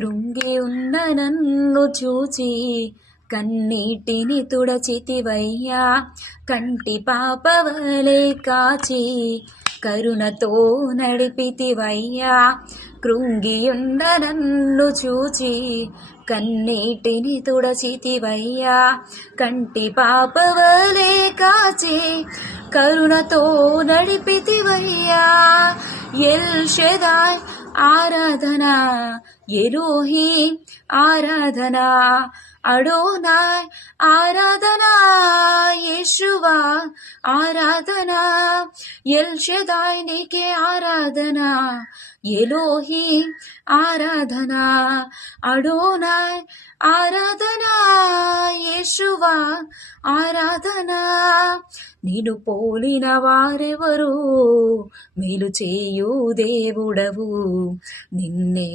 కృంగి ఉన్న నన్ను చూచి కన్నీటిని తుడచితివయ్యా, కంటి పాపవలే కాచి కరుణతో నడిపితివయ్యా. కృంగియున్న నన్ను చూచి కన్నీటిని తుడచితివయ్యా, కంటి పాపవలే కాచి కరుణతో నడిపితివయ్యా. ఎల్ షెదాయ్ ఆరాధనా, ఎలోహీం ఆరాధనా, అడోనాయ్ ఆరాధనా, యేషువా ఆరాధనా. ఎల్ షెదాయ్ నీకే ఆరాధనా, ఎలోహీం ఆరాధనా, అడోనాయ్ ఆరాధనా, యేషువా ఆరాధనా. నిన్ను పోలిన వారెవరు, మేలు చేయు దేవుడవు నిన్నే